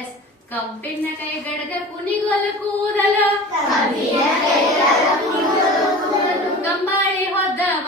S ಕಬ್ಬಿನ ಕೈ ಗಡಗ ಕುನಿಗೋಲು ಕೂದಲ. ಗಂಬಾಳಿ ಹೊದ್ದವ